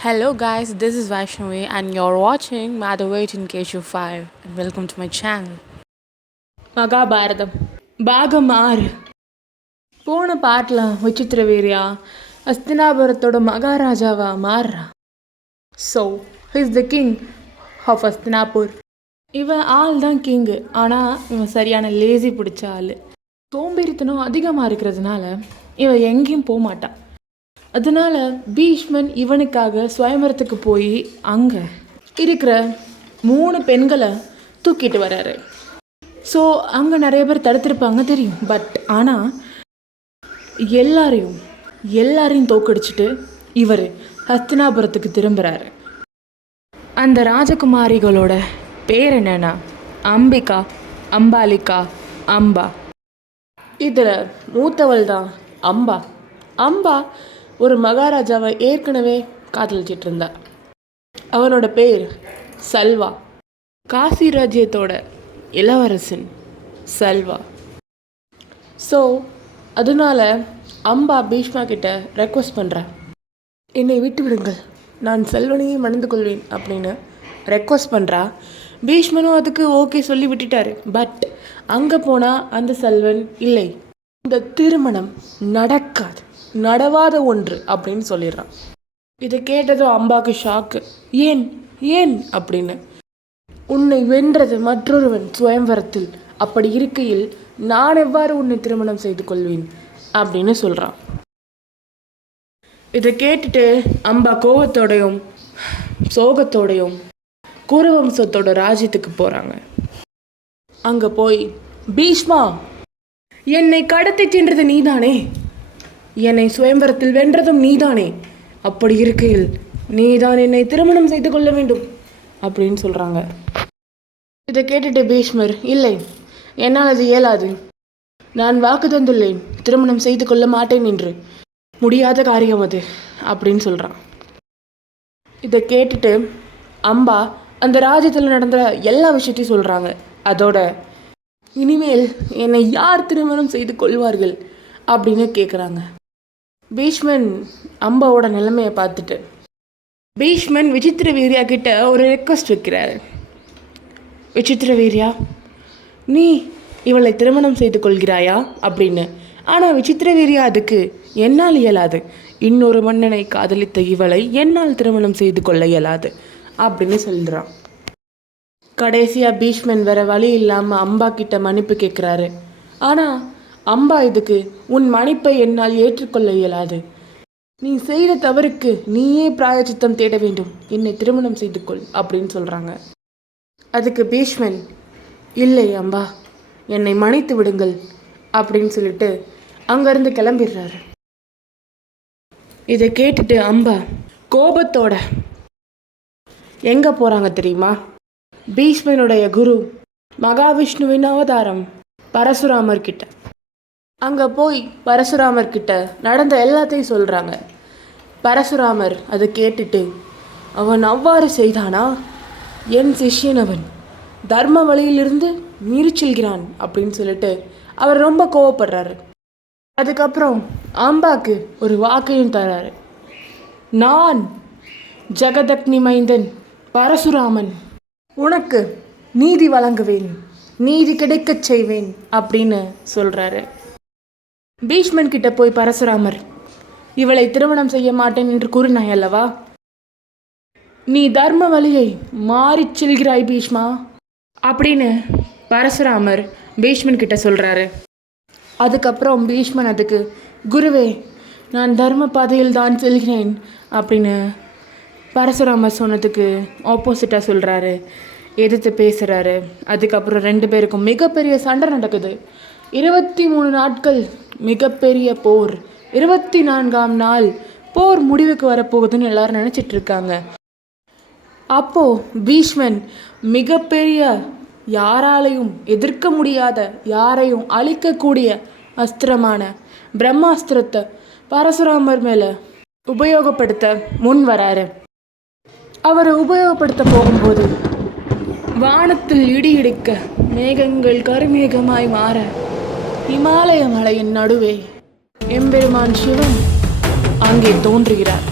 Hello guys, this is Vaishnavi and you're watching Madhavait in KSU5 and welcome to my channel. Mahabharatham. பாகம் ஆறு. போன பாட்டில் விசித்திர வீரியா அஸ்தினாபுரத்தோட மகாராஜாவா மாறுறா. So is the king of Hastinapur. இவன் ஆள் தான் கிங்கு ஆனால் இவன் சரியான லேசி பிடிச்ச ஆள். சோம்பேறித்தனம் அதிகமாக இருக்கிறதுனால இவன் எங்கேயும் போக மாட்டான் அதனால பீஷ்மன் இவனுக்காக சுயம்பரத்துக்கு போய் அங்கே இருக்கிற மூணு பெண்களை தூக்கிட்டு வராரு. ஸோ அங்கே நிறைய பேர் தடுத்திருப்பாங்க தெரியும். பட் ஆனால் எல்லாரையும் எல்லாரையும் தோக்கடிச்சிட்டு இவர் ஹஸ்தினாபுரத்துக்கு திரும்புகிறாரு அந்த ராஜகுமாரிகளோட பேர் என்னென்னா அம்பிகா அம்பாலிகா அம்பா. இதில் மூத்தவள் தான் அம்பா. அம்பா ஒரு மகாராஜாவை ஏற்கனவே காதலிச்சிட்டு இருந்தா அவனோட பேர் சல்வா. காசி ராஜ்யத்தோட இளவரசன் சல்வா. ஸோ அதனால அம்பா பீஷ்மா கிட்ட ரெக்வஸ்ட் பண்ணுறா என்னை விட்டு விடுங்கள். நான் செல்வனையே மணந்து கொள்வேன் அப்படின்னு ரெக்வஸ்ட் பண்ணுறா பீஷ்மனும் அதுக்கு ஓகே சொல்லி விட்டுட்டாரு. பட் அங்கே போனால் அந்த செல்வன் இல்லை. இந்த திருமணம் நடக்காது. நடவாத ஒன்று அப்படின்னு சொல்லிடுறான். இதை கேட்டதும் அம்பாக்கு ஷாக்கு ஏன்? ஏன்? அப்படின்னு. உன்னை வென்றது மற்றொருவன் சுயம்வரத்தில் அப்படி இருக்கையில் நான் எவ்வாறு உன்னை திருமணம் செய்து கொள்வேன்? அப்படின்னு சொல்கிறான் இதை கேட்டுட்டு அம்பா கோவத்தோடையும் சோகத்தோடையும் குருவம்சத்தோட ராஜ்யத்துக்கு போகிறாங்க அங்கே போய் பீஷ்மா என்னை கடத்தி சென்றது நீதானே? என்னை சுயம்பரத்தில் வென்றதும் நீதானே. அப்படி இருக்கையில் நீதான் என்னை திருமணம் செய்து கொள்ள வேண்டும் அப்படின்னு சொல்கிறாங்க இதை கேட்டுட்டு பீஷ்மர் இல்லை என்னால் அது இயலாது. நான் வாக்கு தந்துள்ளேன். திருமணம் செய்து கொள்ள மாட்டேன் என்று. முடியாத காரியம் அது அப்படின்னு சொல்கிறான் இதை கேட்டுட்டு அம்பா அந்த ராஜ்யத்தில் நடந்த எல்லா விஷயத்தையும் சொல்கிறாங்க அதோட இனிமேல் என்னை யார் திருமணம் செய்து கொள்வார்கள்? அப்படின்னு கேட்குறாங்க பீஷ்மன் அம்பாவோட நிலைமையை பார்த்துட்டு. பீஷ்மன் விசித்திர வீரியா கிட்ட ஒரு ரெக்வஸ்ட் வைக்கிறார். விசித்திர வீரியா நீ இவளை திருமணம் செய்து கொள்கிறாயா? அப்படின்னு. ஆனால் விசித்திர வீரியா அதுக்கு என்னால் இயலாது. இன்னொரு மன்னனை காதலித்த இவளை என்னால் திருமணம் செய்து கொள்ள இயலாது அப்படின்னு சொல்கிறான் கடைசியாக பீஷ்மன் வேற வழி இல்லாமல் அம்பா கிட்ட மன்னிப்பு கேட்குறாரு ஆனால் அம்பா இதுக்கு உன் மன்னிப்பை என்னால் ஏற்றுக்கொள்ள இயலாது. நீ செய்த தவறுக்கு நீயே பிராயச்சித்தம் தேட வேண்டும். என்னை திருமணம் செய்து கொள் அப்படின்னு சொல்கிறாங்க அதுக்கு பீஷ்மன் இல்லை அம்பா என்னை மன்னித்து விடுங்கள் அப்படின்னு சொல்லிட்டு அங்கேருந்து கிளம்பிடுறாரு. இதை கேட்டுட்டு அம்பா கோபத்தோட எங்கே போகிறாங்க தெரியுமா? பீஷ்மனுடைய குரு மகாவிஷ்ணுவின் அவதாரம் பரசுராமர் கிட்ட அங்கே போய் பரசுராமர் கிட்ட நடந்த எல்லாத்தையும் சொல்கிறாங்க பரசுராமர் அதை கேட்டுட்டு அவன் அவ்வாறு செய்தானா? என் சிஷ்யன் அவன் தர்ம வழியிலிருந்து மீறி செல்கிறான் அப்படின்னு சொல்லிட்டு அவர் ரொம்ப கோவப்படுறாரு. அதுக்கப்புறம் ஆம்பாக்கு ஒரு வாக்கையும் தராரு. நான் ஜெகதக்னி மைந்தன் பரசுராமன். உனக்கு நீதி வழங்குவேன். நீதி கிடைக்கச் செய்வேன் அப்படின்னு சொல்கிறாரு பீஷ்மன் கிட்ட போய் பரசுராமர் இவளை திருமணம் செய்ய மாட்டேன் என்று கூறினாய் அல்லவா? நீ தர்ம வழியை மாறிச் செல்கிறாய் பீஷ்மா அப்படின்னு பரசுராமர் பீஷ்மன் கிட்ட சொல்கிறாரு அதுக்கப்புறம் பீஷ்மன் அதுக்கு குருவே நான் தர்ம பாதையில் தான் செல்கிறேன் அப்படின்னு பரசுராமர் சொன்னதுக்கு ஆப்போசிட்டாக சொல்கிறாரு எதிர்த்து பேசுகிறாரு அதுக்கப்புறம் ரெண்டு பேருக்கும் மிகப்பெரிய சண்டை நடக்குது. இருபத்தி மூணு நாட்கள் மிகப்பெரிய போர். இருபத்தி நான்காம் நாள் போர் முடிவுக்கு வரப்போகுதுன்னு எல்லாரும் நினச்சிட்டு இருக்காங்க அப்போ பீஷ்மன் மிகப்பெரிய யாராலையும் எதிர்க்க முடியாத யாரையும் அழிக்கக்கூடிய அஸ்திரமான பிரம்மாஸ்திரத்தை பரசுராமர் மேலே உபயோகப்படுத்த முன் வராரு. அவரை உபயோகப்படுத்த போகும்போது வானத்தில் இடி இடிக்க மேகங்கள் கருமேகமாய் மாற இமாலய மலையின் நடுவே. எம்பெருமான் சிவன் அங்கே தோன்றுகிறார்.